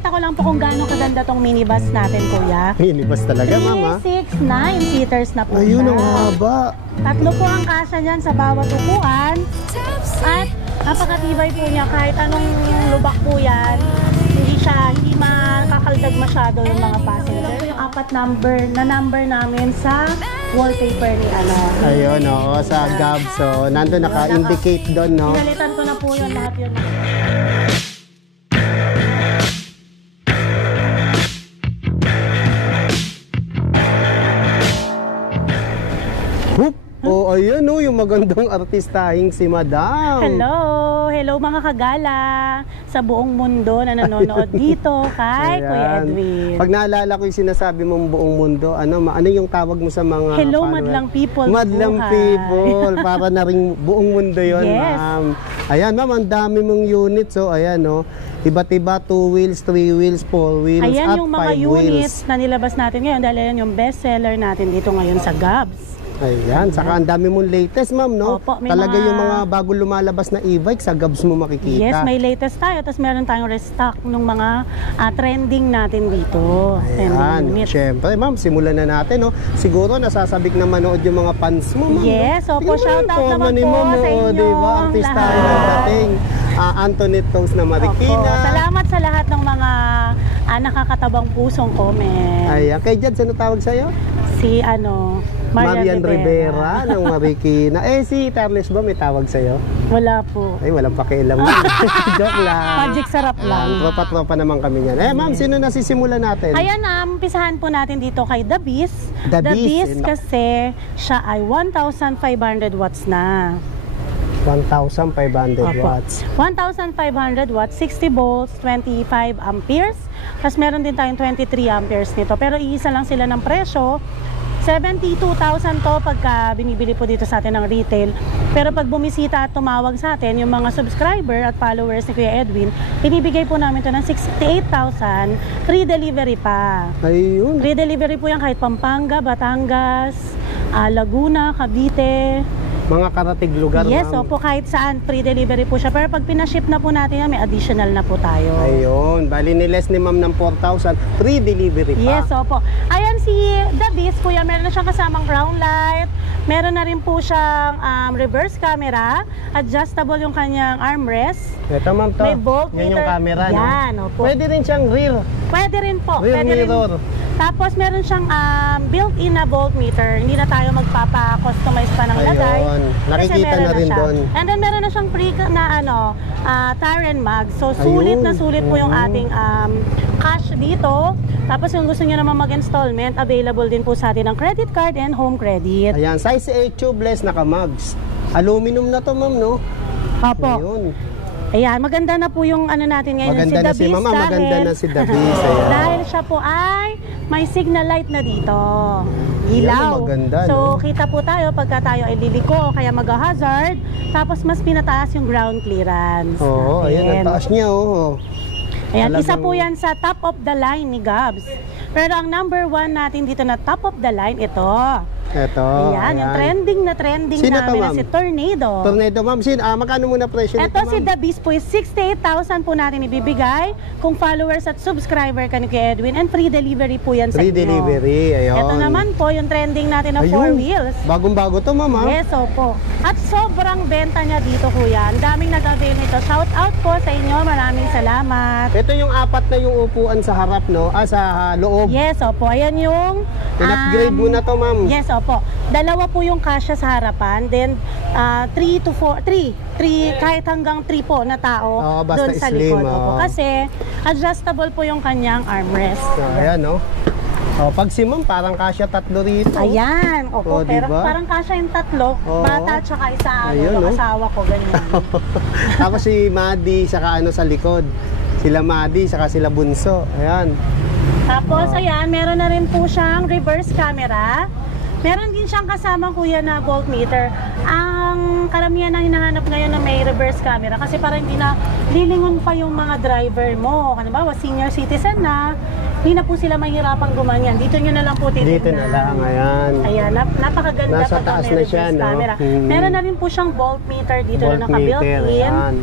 Ipapakita ko lang po kung gaano kaganda tong minibus natin, kuya. Minibus talaga, mama. 3, 6, 9 seaters na po Ayun, siya. ang haba. Tatlo po ang kasya niyan sa bawat upuan. At napakatibay po niya kahit anong lubak po yan. Hindi makakaldag masyado yung mga passenger. Yung apat number namin sa wallpaper ni ano. Ayun, oo, sa Gab. So, nandun naka-indicate doon, no? Pinalitan ko na po yun lahat yun. Hoop! Oh, ayun, no, yung magandang artistahing si Madam. Hello mga kagala sa buong mundo na nanonood dito kay Kuya Ayan. Edwin. Pag naalala ko yung sinasabi mong buong mundo, ano yung tawag mo sa mga Hello, follower? madlang people. Madlang buhay. people. Para na rin buong mundo yun, Yes. ma'am. Ayan, ma'am, ang dami mong units. So, ayan, no. Iba't iba, 2 wheels, 3 wheels, 4 wheels, Ayan at yung 5 mga units wheels. na nilabas natin ngayon dahil yan yung best seller natin dito ngayon sa Gabs. Ayan, saka ang dami mong latest, ma'am, no? Opo, may Talaga mga- yung mga bago lumalabas na e-bike, sa Gabs mo makikita. Yes, may latest tayo. Tapos meron tayong restock ng mga trending natin dito. Ayan, Trending units. syempre, ma'am, simulan na natin, no? Siguro nasasabik na manood yung mga fans mo, ma'am. Yes, no? opo, Tingnan mo shout yung out forma naman ni po ma'am, sa no? inyo Diba? Artista lahat. ng dating. Antoinette Toast na Opo, Marikina. salamat sa lahat ng mga nakakatabang pusong comment. Ayan, kay Jad, sino tawag sa'yo? Si Marian Rivera ng Marikina. Si Tarles ba may tawag sa'yo? Wala po. Ay, walang pakialam. Joke lang. Magic sarap lang. Tropa-tropa naman kami niyan. Ma'am, sino nasisimulan natin? Ayan, umpisahan po natin dito kay The Beast. The The Beast. Beast kasi siya ay 1,500 watts na. 1,500 Opo. watts. 1,500 watts, 60 volts, 25 amperes. Tapos meron din tayong 23 amperes nito. Pero iisa lang sila ng presyo. 72,000 to pagka binibili po dito sa atin ng retail. Pero pag bumisita at tumawag sa atin, yung mga subscriber at followers ni Kuya Edwin, binibigay po namin to ng 68,000, free delivery pa. Ayun. Free delivery po yan kahit Pampanga, Batangas, Laguna, Cavite. Mga karatig lugar, Yes, ma'am. opo, kahit saan free delivery po siya. Pero pag pinaship na po natin yan, may additional na po tayo. Ayun. Bali ni less ni ma'am ng 4,000, free delivery pa. Yes, opo. Ayan si The Beast, kuya, meron na siyang kasamang ground light. Meron na rin po siyang reverse camera. Adjustable yung kanyang armrest. Ito, ma'am, to. May voltmeter. Yan yung camera, no? Yan, opo. Pwede rin siyang rear. Pwede rin po. Rear Pwede mirror. Tapos meron siyang built-in na voltmeter. Hindi na tayo magpapa-customize pa ng lagay. Ayun. Nakikita Kasi meron na rin siya. doon. And then meron na siyang pre na tire and mag. So sulit na Ayun. sulit po yung ating cash dito. Tapos yung gusto niyo naman mag-installment, available din po sa atin ng credit card and home credit. Ayan, size 8 tubeless, naka-mugs. Aluminum na to, ma'am, no? Opo. Ayun. Ayan, maganda na po yung natin ngayon. Maganda si na si Davis mama, maganda na si Davis. Ayan. Dahil siya po ay may signal light na dito. Ilaw. Ayan, maganda, so, no? kita po tayo pagka tayo ay liliko o kaya mag-hazard. Tapos, mas pinataas yung ground clearance. Oo, ayan, ang taas niya, oh. Ayan, isa Talagang- po yan sa top of the line ni Gabs. Pero ang number 1 natin dito na top of the line, ito. Ito. Ayan, yung trending na trending Sino to, namin na ma'am? si Tornado. Tornado, ma'am. Magkano muna presyo nito, Ito si ma'am? The Beast po is 68,000 po natin ibibigay kung followers at subscriber ka ni Kuya Edwin, and free delivery po yan sa Free inyo. delivery, ayun. Ito naman po yung trending natin na 4 wheels. Bagong-bago to, ma'am, ha? Yes, opo. At sobrang benta niya dito, kuya. Ang daming nag-avail nito. Shout out po sa inyo. Maraming salamat. Ito yung apat na yung upuan sa harap, no? Sa loob. Yes, opo. Ayan yung... In-upgrade mo na to, ma'am. Yes, opo. Dalawa po yung kasya sa harapan. Then, 3 to 4, 3, kahit hanggang 3 po na tao Oo, basta doon sa slim, likod. Opo. oo. Kasi, adjustable po yung kanyang armrest. So, ayan, no? Pag si ma'am, parang kasya tatlo rito. Ayan. Opo, Oh, pero diba? parang kasya yung tatlo. Oo. Bata tsaka isa, Ayun, no? asawa ko, ganyan. Tapos si Madi, saka sa likod. Sila Madi, saka sila Bunso. Ayan. Tapos, ayan, meron na rin po siyang reverse camera. Meron din siyang kasamang kuya na voltmeter. Ang karamihan na hinahanap ngayon na may reverse camera kasi parang hindi na lilingon pa yung mga driver mo. Halimbawa, senior citizen na, hindi na po sila mahirapang gumanyan. Dito nyo na lang po titignan. Dito na lang, ayan. Ayan, napakaganda Nasa pag taas na meron siya, yung no? camera. Meron na rin po siyang voltmeter dito na naka-built-in. Ayan.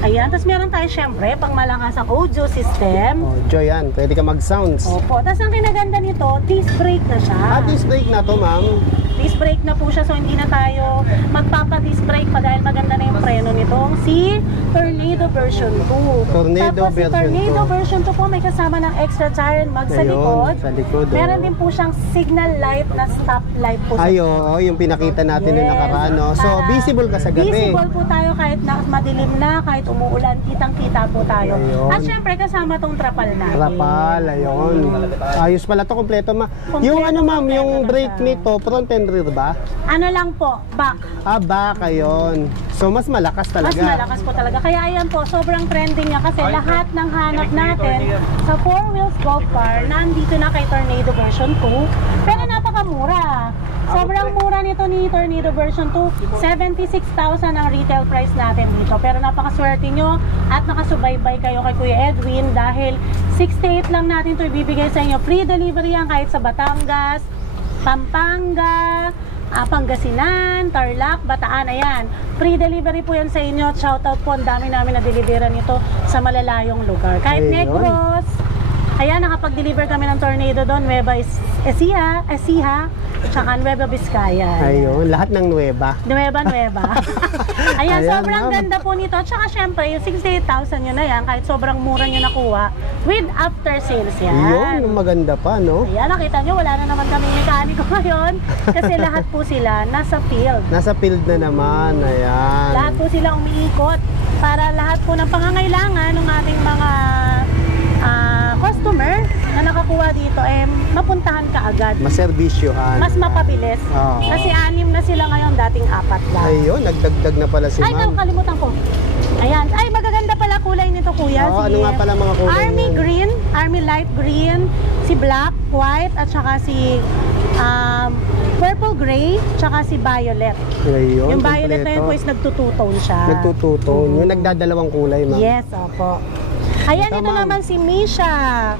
Ayan, tapos meron tayo syempre pang malakas ang audio system. Audio yan, pwede ka mag-sounds. Opo, tapos ang kinaganda nito, disc brake na siya. Disc brake na to, ma'am. Disc brake na po siya, so hindi na tayo magpapa-disc brake pa dahil maganda na yung preno nito. Si Tornado version 2. Tornado Tapos si version Tornado 2. version 2 po may kasama ng extra tire mag sa Ayun, likod. sa likod, oh. Meron din po siyang signal light na stop light po. Ay, oo, yung pinakita natin Yes. yung nakaraan, no? So, Para visible ka sa gabi. Visible po tayo kahit na madilim na, kahit umuulan, kitang-kita po tayo. Ayun. At syempre kasama tong trapal natin. Trapal, ayun. Ayos pala to, kompleto, ma. Yung ano, ma'am, kompleto yung na brake siya. nito, front and rear ba? Ano lang po, back. Back, ayun. So, mas malakas talaga. Mas malakas po talaga. Kaya ayan po, sobrang trending niya kasi lahat ng hanap natin sa 4 wheels golf car, nandito na kay Tornado version 2. Pero napakamura. Sobrang mura nito ni Tornado version 2. 76,000 ang retail price natin dito. Pero napakaswerte nyo at nakasubaybay kayo kay Kuya Edwin dahil 68 lang natin ito ibibigay sa inyo. Free delivery yan kahit sa Batangas, Pampanga, Pangasinan, Tarlac, Bataan, ayan. Free delivery po yan sa inyo. Shoutout po, ang dami namin na delivera nito sa malalayong lugar. Kahit Ayun. Negros, ayan, nakapag-deliver kami ng Tornado doon, Nueva Ecija, tsaka Nueva Vizcaya. Ayun, lahat ng nuweba. Nueva. Ayan, Ayan, sobrang ma'am. ganda po nito. Tsaka syempre, yung 68,000 yun na yan, kahit sobrang mura nyo nakuha, with after sales yan. Yun, maganda pa, no? Ayan, nakita nyo, wala na naman kami mekaniko ngayon. Kasi lahat po sila nasa field. Nasa field na naman, ayan. Lahat po sila umiikot para lahat po ng pangangailangan ng ating mga customer na nakakuha dito, mapuntahan ka agad. Maservisyohan. Mas mapabilis. Oo. Kasi 6 na sila ngayon, dating 4 lang. Ayun, nagdagdag na pala si Ay, ma'am. kalimutan ko. Ayan. Ay, magaganda pala kulay nito, kuya. Oo, ano nga pala mga kulay Army niyan? green, army light green, si black, white, at saka si purple gray, tsaka si violet. Ayun, Yung violet na yun po kompleto. is nagtututone siya. Nagtututone. Yung nagdadalawang kulay, ma'am. Yes, opo. Ayan, Ito, ito ma'am. naman si Misha.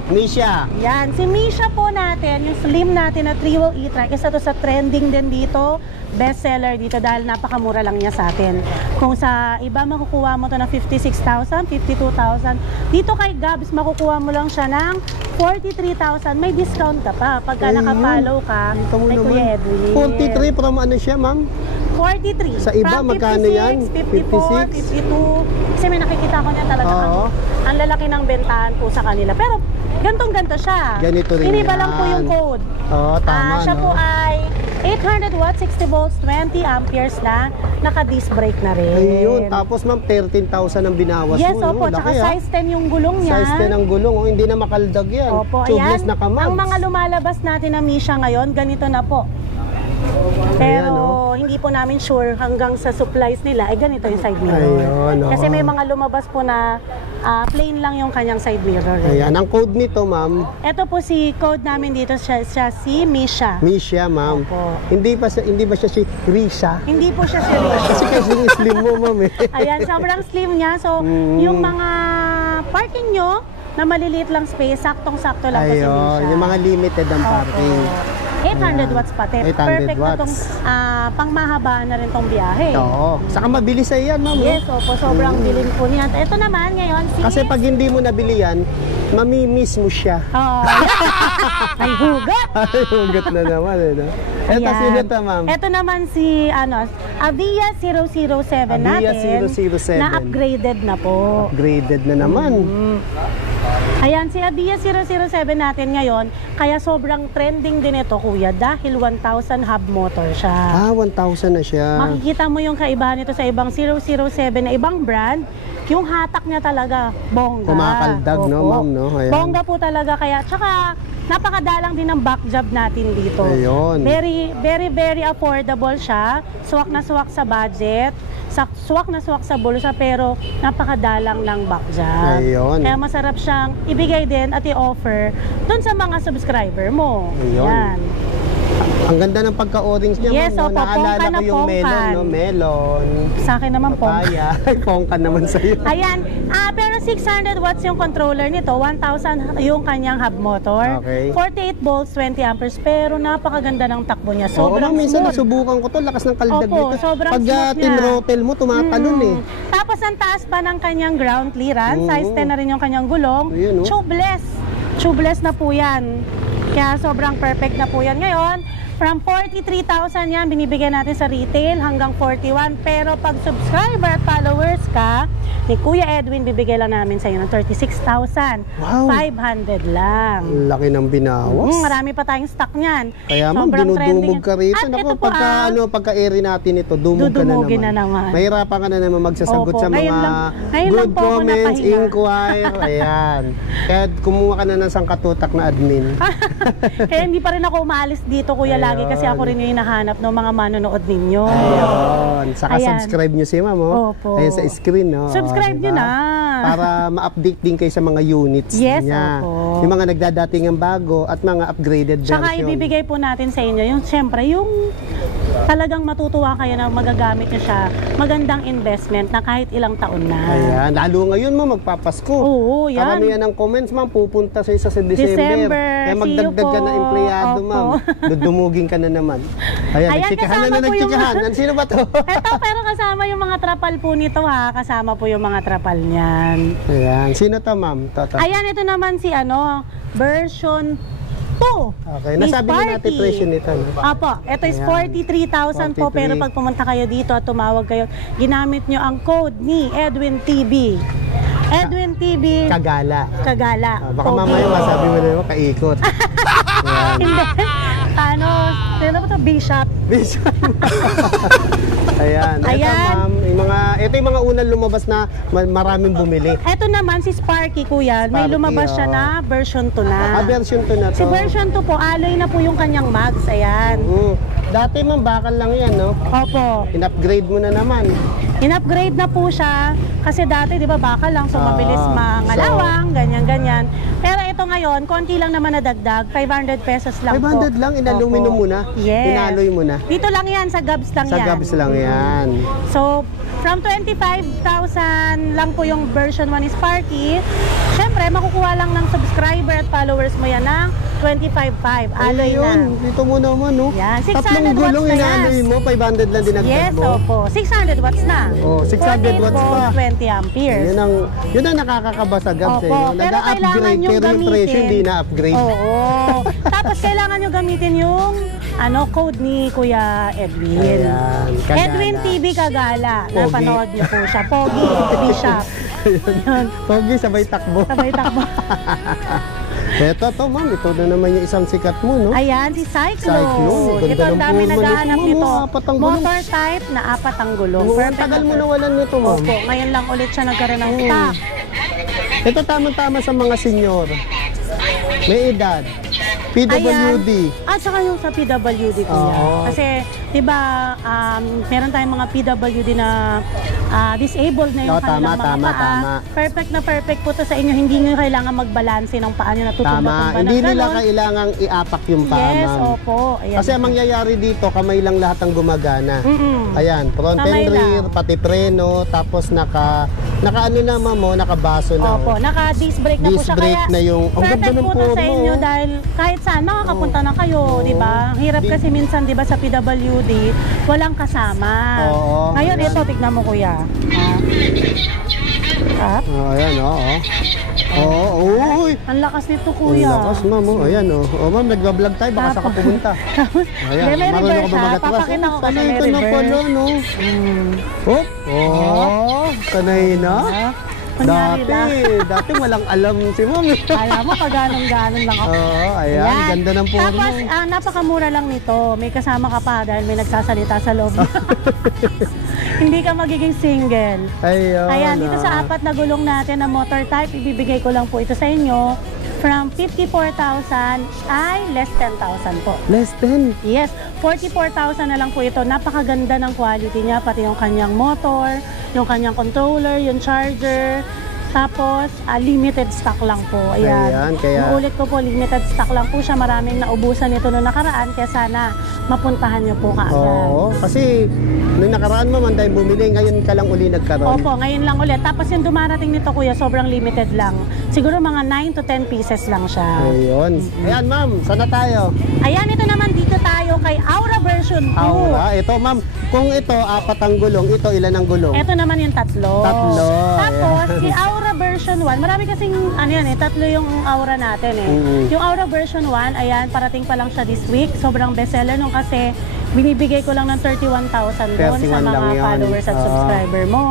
Misha. Yan, si Misha po natin, yung slim natin na 3-wheel e-trike, isa to sa trending din dito, best seller dito dahil napakamura lang niya sa atin. Kung sa iba makukuha mo to na 56,000, 52,000, dito kay Gabs makukuha mo lang siya ng 43,000, may discount ka pa pagka Ayun. nakapollow ka Ito mo kay naman. Kuya Edwin. 43 from ano siya, ma'am? 43. Sa iba, From magkano yan? 54, 52. Kasi may nakikita ko niya talaga. Oo. Ang lalaki ng bentahan po sa kanila. Pero gantong-ganto siya. Ganito rin Iniba lang po yan. yung code. Oo, tama, Siya no? po ay 800 watts, 60 volts, 20 amperes na. Naka-disc brake na rin. Ayun, tapos ma'am, 13,000 ang binawas Yes, mo. opo. no? Tsaka Laki, ah. size 10 yung gulong niya. Size 10 ang gulong. Oh, hindi na makaldag yan. Opo, Tubeless ayan. na kamags. Ang mga lumalabas natin na Misha ngayon, ganito na po. Pero Ayan, oh. hindi po namin sure hanggang sa supplies nila, ay ganito yung side mirror. Ayun, oh. Kasi may mga lumabas po na plain lang yung kanyang side mirror. Ayan, ang code nito, ma'am, Ito po si code namin dito, siya si Misha. Misha, ma'am. Opo. Hindi ba siya si Risha? Hindi po siya serious. Kasi kasi yung slim mo, ma'am, eh. Ayan, sobrang slim niya. So, yung mga parking nyo na maliliit lang space, saktong-sakto lang po si Ayun, Misha. yung mga limited ang parking. Opo. 800 watts pati. 800 Perfect na watts. tong pangmahabaan na rin tong biyahe. Oo. Saka mabilis ay yan, ma'am. Yes, opo, sobrang dilim po niyan. Ito naman ngayon si... Kasi pag hindi mo nabili yan, mamimiss mo siya. Oh, ay hugot! Ay, hugot na naman, eh, no? Eto, Ayan. sino to, ma'am? Ito naman si Avia 007 Avia natin 007. na upgraded na po. Upgraded na naman. Ayan, si Avia 007 natin ngayon, kaya sobrang trending din ito, kuya, dahil 1,000 hub motor siya. 1,000 na siya. Makikita mo yung kaibahan nito sa ibang 007 na ibang brand, yung hatak niya talaga, bongga. Kumakaldag, no, Opo. ma'am, no? Ayan. Bongga po talaga, kaya, tsaka, napakadalang din ng back job natin dito. Ayun. Very, very, very affordable siya. Suwak na suwak sa budget. Suwak na suwak sa bulsa, pero napakadalang ng back job. Ayun. Kaya masarap siyang ibigay din at i-offer dun sa mga subscriber mo. Ayun. Yan. Ang ganda ng pagka-orange niya, Yes, ma'am. opo, Naalala pongkan ko na yung melon, pongkan. no? Melon. Sa akin naman po. Papaya. Ay, pongkan naman sa'yo. Ayan, pero 600 watts yung controller nito, 1,000 yung kanyang hub motor. Okay. 48 volts, 20 amperes, pero napakaganda ng takbo niya. Oo, Sobrang ma'am, minsan smooth. nasubukan ko to, lakas ng kaldag Opo, nito. sobrang Pag smooth niya. tin-throttle mo, tumatalon eh. Tapos ang taas pa ng kanyang ground clearance, Oo. size 10 na rin yung kanyang gulong. Ayun, oh. Tubeless. Tubeless na po yan. Kaya sobrang perfect na po yan. Ngayon, from 43,000 yan, binibigyan natin sa retail hanggang 41. Pero pag subscriber at followers ka, ni Kuya Edwin, bibigay lang namin sa iyo ng 36,500 lang. Laki ng binawas. Marami pa tayong stock niyan. Kaya ma'am, Sobrang trending dinudumog ka rito. yan. At ito Naku, po, pagka-eri natin ito, dumog ka na dudumugin naman. na naman. Mahirapan ka na naman magsasagot Opo, sa ngayon mga ngayon good lang po ako comments, napahinga. inquire, ayan. Kaya kumuha ka na ng sangkatutak na admin. Kaya hindi pa rin ako umaalis dito, Kuya, lagi kasi ako rin yung hinahanap ng mga manonood ninyo. Ayun. Saka Ayan. subscribe nyo si ma'am, oh. Opo. Ayan sa screen, no? Subscribe nyo na. Para ma-update din kayo sa mga units Yes, niya. opo. Yung mga nagdadatingang bago at mga upgraded Tsaka version. ibibigay po natin sa inyo yung siyempre yung talagang matutuwa kayo na magagamit nyo siya, magandang investment na kahit ilang taon na. Ayan, lalo ngayon mo magpapasko. Oo, yan. Karamihan ng comments, ma'am, pupunta sa isa sa December. December, Kaya see magdagdag you ka na po. empleyado, Opo. ma'am. Dudumugin ka na naman. Ayan, Ayan, nagtsikahan kasama na po yung- nagtsikahan. Sino ba to? Eto, pero kasama yung mga trapal po nito ha. Kasama po yung mga trapal niyan. Ayan, sino to, ma'am? To. Ayan, ito naman si version 2. Okay, nasabi na natin presyo nito, no? Apo, ito is Ayan. 43,000 po, 43. pero pag pumunta kayo dito at tumawag kayo, ginamit nyo ang code ni Edwin TV. Edwin TV Kagala. Kagala. Baka Pogi. mamaya masabi mo na naman, kaikot. Ayan. Hindi. Sino ba ito? Bishop. Vision. Ayan. Ito, Ayan. ma'am. Ito yung mga unang lumabas na maraming bumili. Ito naman si Sparky, kuya. May Sparky, lumabas siya oh. na version 2 na. Version 2 na to. Si version 2 po, alloy na po yung kanyang mags. Ayan. Dati, ma'am, bakal lang yan, no? Opo. In-upgrade mo na naman. In-upgrade na po siya kasi dati 'di ba baka lang so mabilis mangalawang, ganyan-ganyan. Pero ito ngayon, konti lang naman nadagdag, 500 pesos lang 500 po. lang, in-aluminum Opo. mo na? Yes. Inaloy mo na? Dito lang yan, sa Gabs lang Sa yan. Gabs lang yan. So, from 25,000 lang po yung version 1 ni Sparky. Siyempre, makukuha lang ng subscriber at followers mo yan ng 25,500. Alloy Ayun, na. dito mo naman, no? Yan, 600 Tatlong gulong watts na inaloy yan. mo, 500 lang dinagdag Yes, mo. opo. 600 watts na. Oh, 600 watts pa. 20 amperes. Yun ang nakakakaba sa Gabs, eh. Opo, no? pero kailangan Nag-upgrade, nyo pero yung presyo gamitin. hindi na-upgrade. Oo. Tapos kailangan nyo gamitin yung code ni Kuya Edwin. Ayan, Kagala. Edwin TV Kagala. Pogi. Napanood nyo po siya. Pogi, Bishop. Yun. Pogi, sabay takbo. Sabay takbo. Eto, to, ma'am. Ito na naman yung isang sikat mo, no? Ayan, si Cyclone. Cyclone. Ganda Ito ang ng dami forma naghahanap nito, nito. ma'am. Apat ang gulong. Motor type na 4 ang gulong. Oo, ang tagal mo nawalan nito, ma'am. Opo, ngayon lang ulit siya nagkaroon ng stock. Ito tamang-tama sa mga senyor. May edad. PWD. At saka yung sa PWD ko Oo. Kasi, di ba, meron tayong mga PWD na disabled na yung Oo, kanilang tama, mga paa. tama. Perfect na perfect po to sa inyo. Hindi nyo kailangan magbalanse ng paa nyo na tutumba-tumba Tama. ng Hindi nila ganon. kailangang iapak yung paa, Yes, ma'am. opo. Ayan. Kasi ang mangyayari dito, kamay lang lahat ang gumagana. Ayan, front Kamay and rear, lang. pati preno, tapos naka ano na, ma'am, oh, nakabaso na. Opo, oh. naka-disc brake na po Disc siya. brake Kaya na yung- ang ganda perfect ng po to sa forma, inyo oh. dahil kahit saan makakapunta na kayo, Oo. di ba? Ang hirap Di- kasi minsan, di ba, sa PWD, walang kasama. Oo, Ngayon, ayan. ito, tignan mo, kuya. Up. Oh, ayan, oo. Oo, uy. Ang lakas nito, Ang kuya. lakas, ma'am. Oh. Ayan, oh. Oh, ma'am, nagbablog tayo. Baka saka Tapos- pumunta. Ayan, May marunong reverse, ka ba ha? magatras? Papakita ko kasi Sanay may ka na reverse. pala, no? Hop. Oh, sanay na. Kunyari lang. Dati walang alam si ma'am. Alam mo, pag ganon-ganon lang ako. Oo, ayan. Ganda ng forma. Tapos, napakamura lang nito. May kasama ka pa dahil may nagsasalita sa loob. Hindi ka magiging single. Ayun. Ayan, dito sa 4 na gulong natin na motor type, ibibigay ko lang po ito sa inyo. From 54,000 ay less 10,000 po. Less than. Yes, 44,000 na lang po ito. Napakaganda ng quality niya, pati yung kanyang motor, yung kanyang controller, yung charger. Tapos, limited stock lang po. Ayan. Ayan, kaya- Uulit ko po, limited stock lang po siya. Maraming naubusan nito noong nakaraan. Kaya sana mapuntahan niyo po kaagad. Oo, kasi nung nakaraan mo man dahil bumili, ngayon ka lang uli nagkaroon. Opo, ngayon lang ulit. Tapos yung dumarating nito kuya, sobrang limited lang. Siguro mga 9 to 10 pieces lang siya. Ayun. Ayan ma'am, sana tayo? Ayan, ito naman dito tayo kay Aura version 2. Aura. Ito ma'am, kung ito 4 ang gulong, ito ilan ang gulong? Ito naman yung tatlo. Tatlo, Tapos, ayan. si Aura version 1, marami kasing, tatlo yung Aura natin eh. Yung Aura version 1, ayan, parating pa lang siya this week. Sobrang bestseller nung kasi binibigay ko lang ng 31,000 doon sa 31 lang mga yun. followers at subscriber mo.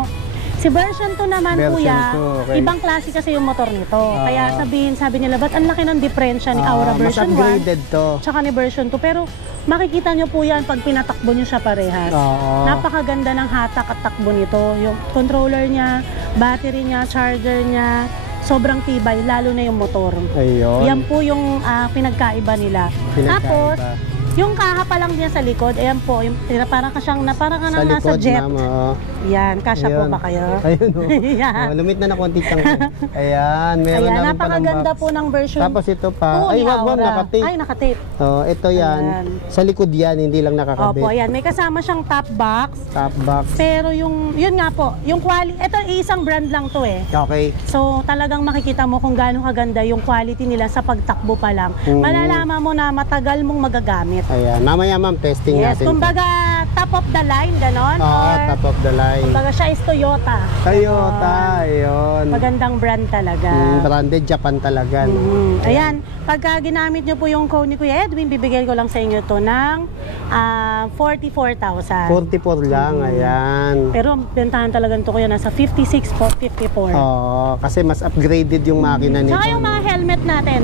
Si version 2 naman Version kuya, 2, okay. ibang klase kasi yung motor nito. Kaya sabi nila, ba't ang laki ng diferensya ni Aura Mas version 1? upgraded to. Tsaka ni version 2. Pero makikita nyo po yan pag pinatakbo nyo siya parehas. Oo. Napakaganda ng hatak at takbo nito. Yung controller niya, battery niya, charger niya, sobrang tibay, lalo na yung motor. Ayun. Yan po yung pinagkaiba nila. Pinagkaiba. Tapos, yung kaha pa lang niya sa likod, ayan po, yung, parang ka nang nasa jet. Ma'am, oo. Yan, kasya po Ayun. ba kayo? Ayun o. Yan. Lumit na konti lang. Ayan, meron Ayan, na rin palang napakaganda box. po ng version. Tapos ito pa. Oo, Ay, ni wag Aura. nakatape. Ay, nakatape. Oh, ito yan. Ayan. Sa likod yan, hindi lang nakakabit. Opo, ayan. May kasama siyang top box. Top box. Pero yun nga po, yung quality, ito isang brand lang to eh. Okay. So talagang makikita mo kung gaano kaganda yung quality nila sa pagtakbo pa lang. Malalaman mo na matagal mong magagamit. Ayan. Mamaya ma'am, testing Yes, natin. kumbaga top of the line, ganon? Oo, Or top of the line. kumbaga siya is Toyota. Toyota, ayun. Magandang brand talaga. Branded Japan talaga. No? Ayan, pagka ginamit nyo po yung code ni Kuya Edwin, bibigyan ko lang sa inyo to ng 44,000. 44 lang, ayan. Pero bentahan talaga nito kuya, nasa 56 po, 54. Oo, kasi mas upgraded yung makina nito. Saka yung mga helmet natin,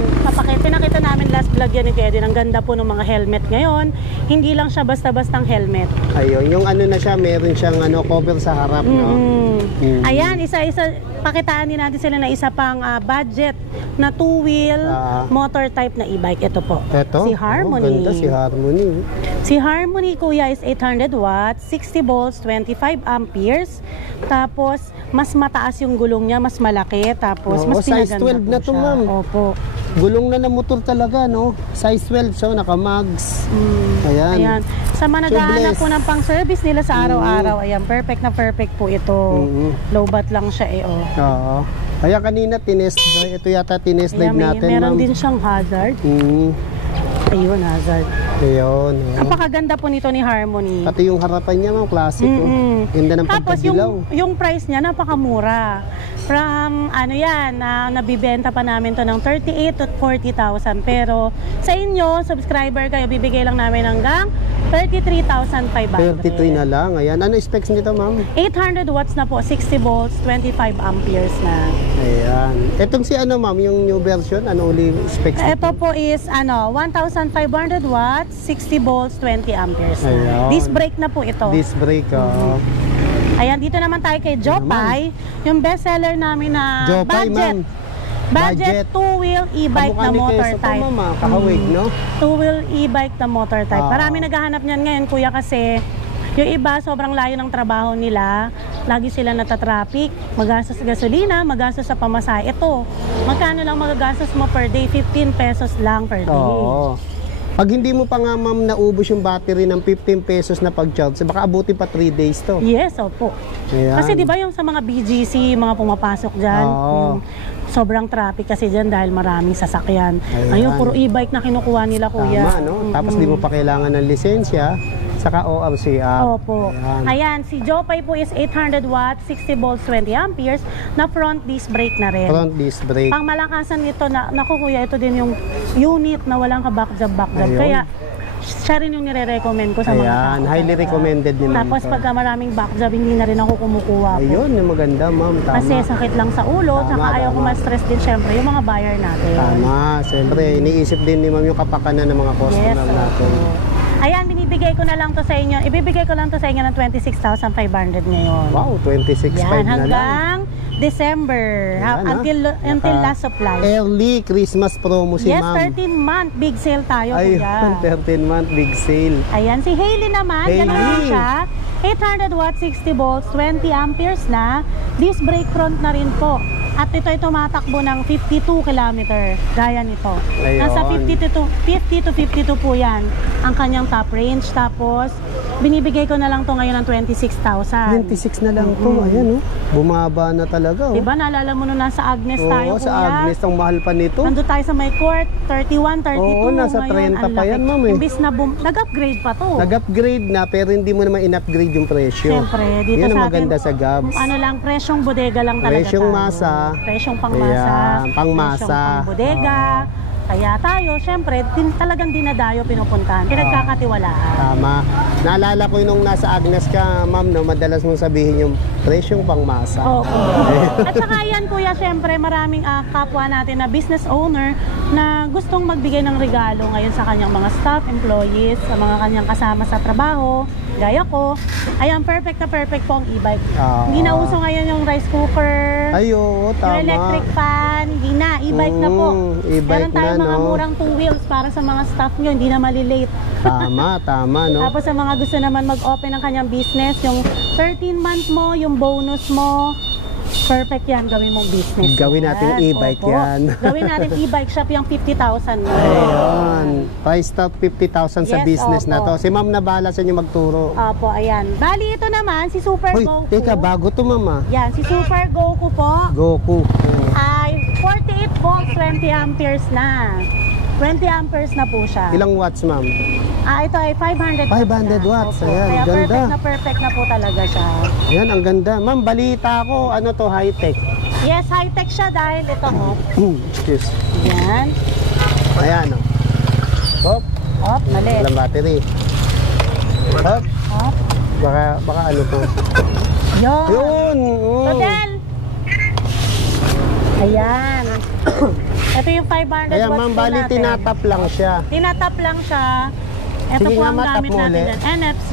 pinakita namin last vlog yan ni Kuya Edwin, ang ganda po ng mga helmet ngayon. Hindi lang siya basta-bastang helmet. Ayun, yung ano na siya, meron siyang cover sa harap, no? Ayan, isa-isa, pakitaan din natin sila na isa pang budget na 2-wheel motor type na e-bike. Ito po. Ito? Si Harmony. Ganda si Harmony. Si Harmony kuya is 800 watts, 60 volts, 25 amperes. Tapos, mas mataas yung gulong niya, mas malaki. Tapos, mas size pinaganda 12 na po to, siya. ma'am. Opo. Gulong na motor talaga, no? Size 12, so naka-mags. Ayan. Ayan. Sa mga naghahanap Tubeless. po ng pang-service nila sa araw-araw, ayan, perfect na perfect po ito. Low bat lang siya eh, oh. Oo. Kaya kanina tinest drive, ito yata tinest drive Ayan, natin, meron ma'am. din siyang hazard. Ayun, hazard. Ayun. Napakaganda po nito ni Harmony. Pati yung harapan niya, ma'am, classic. Ganda ng Tapos pagkadilaw. yung price niya napakamura. From nabibenta pa namin to ng 38 to 40,000. Pero sa inyo, subscriber kayo, bibigay lang namin hanggang 33,500. 33 na lang. Ayan. Ano specs nito, ma'am? 800 watts na po, 60 volts, 25 amperes na. Ayan. Itong si ma'am, yung new version, ano uli specs nito? Ito po is 1,500 watts, 60 volts, 20 amperes na. Ayan. Disc brake na po ito. Disc brake, Ayan, dito naman tayo kay Jopay, yung bestseller namin na Jopay, ma'am. Budget 2-wheel e-bike na motor type. Ma'am, kahawig, no? 2-wheel e-bike na motor type. Ah. Marami naghahanap niyan ngayon, kuya, kasi yung iba, sobrang layo ng trabaho nila. Lagi sila natatraffic, magastos sa gasolina, magastos sa pamasahe. Ito, magkano lang magagastos mo per day? 15 pesos lang per day. Oo. Pag hindi mo pa nga, ma'am, naubos yung battery ng 15 pesos na pag-charge, baka abuti pa 3 days to. Yes, opo. Ayan. Kasi di ba yung sa mga BGC, mga pumapasok dyan, Oo. yung sobrang traffic kasi dyan dahil maraming sasakyan. Ayan. Ayun, puro e-bike na kinukuha nila, kuya. Tama, no? Tapos di mo pa kailangan ng lisensya, saka ORC app. Opo. Ayan. Ayan, si Jopay po is 800 watts, 60 volts, 20 amperes, na front disc brake na rin. Front disc brake. Pang malakasan nito, naku kuya, ito din yung unit na walang ka-backjab. Ayun. Kaya, siya rin yung nire-recommend ko sa mga Ayan, tao. highly recommended din naman Tapos to. pagka maraming backjab, hindi na rin ako kumukuha po. Ayun, yung maganda, ma'am. Tama. Kasi sakit lang sa ulo, Tama, tsaka ayaw ko tama. ma-stress din syempre yung mga buyer natin. Tama. Siyempre, iniisip din ni ma'am yung kapakanan ng mga customer natin. opo. Ayan, binibigay ko na lang to sa inyo. Ibibigay ko lang to sa inyo ng 26,500 ngayon. Wow, 26.5 Yan, na lang. hanggang December. Ayan, until last supply. Early Christmas promo si Yes, ma'am. 13-month big sale tayo, Ayun, kuya. 13-month big sale. Ayan, si Hailey naman, ganun Hailey. lang siya. 800 watts, 60 volts, 20 amperes na. Disc brake front na rin po. At ito ay tumatakbo ng 52 kilometer. Gaya nito. Ayun. Nasa 50 to 52 po yan ang kanyang top range. Tapos, binibigay ko na lang to ngayon ng 26,000. 26 na lang to. Ayan, oh. Bumaba na talaga, oh. Diba, naalala mo nung nasa Agnes tayo, Oo, sa kuya? Agnes, ang mahal pa nito. Nandun tayo sa may court, 31, 32. Oo, nasa 30 ang pa laki. yan, ma'am, eh. Imbis na nag-upgrade pa to. Nag-upgrade na, pero hindi mo naman in-upgrade yung presyo. Siyempre, dito Yan ang sa atin, maganda sa Gabs. ano lang, presyong bodega lang talaga Presyong tayo. masa. Presyong pangmasa. Ayan, pangmasa. Presyong pangbodega. Kaya tayo, siyempre, talagang dinadayo pinupuntahan. Pinagkakatiwalaan. Tama. Naalala ko yung nung nasa Agnes ka, ma'am, no, madalas mong sabihin yung presyong pangmasa. Opo. At saka yan, kuya, siyempre, maraming kapwa natin na business owner na gustong magbigay ng regalo ngayon sa kanyang mga staff, employees, sa mga kanyang kasama sa trabaho, gaya ko. Ayan, perfect na perfect po ang e-bike. Hindi na uso ngayon yung rice cooker, Ay, oo, tama. yung electric fan, hindi na, e-bike na po. E-bike Meron tayong na, mga no? murang 2 wheels para sa mga staff nyo, hindi na malilate. Tama, tama, no? Tapos sa mga gusto naman mag-open ng kanyang business, yung 13-month mo, yung bonus mo, perfect yan, gawin mong business. Gawin nating Yan, e-bike opo. yan. Gawin natin e-bike shop yung 50,000 mo. Ayun. Price tag 50,000 sa Yes, business na opo. to. Si ma'am na bahala sa inyo magturo. Opo, ayan. Bali, ito naman, si Super Uy, Goku. teka, bago to, mama. Yan, si Super Goku po Goku. ay 48 volts, 20 amperes na. 20 amperes na po siya. Ilang watts, ma'am? Ito ay 500 500 watts. Opo. Ayan, Kaya ganda. perfect na po talaga siya. Ayan, ang ganda. Ma'am, balita ko, ano to, high-tech. Yes, high-tech siya dahil ito, oh. Excuse. Yan. Ayan, oh. Hop, Op, mali. walang battery. Hop, Op. baka ano to. Yun. Yun! Rodel. Ayan. Ito yung 500 Ayan, watts ma'am, po bali natin. tinatap lang siya. Tinatap lang siya. Ito Sige po nga, ang matap gamit mo natin ulit. yan. NFC.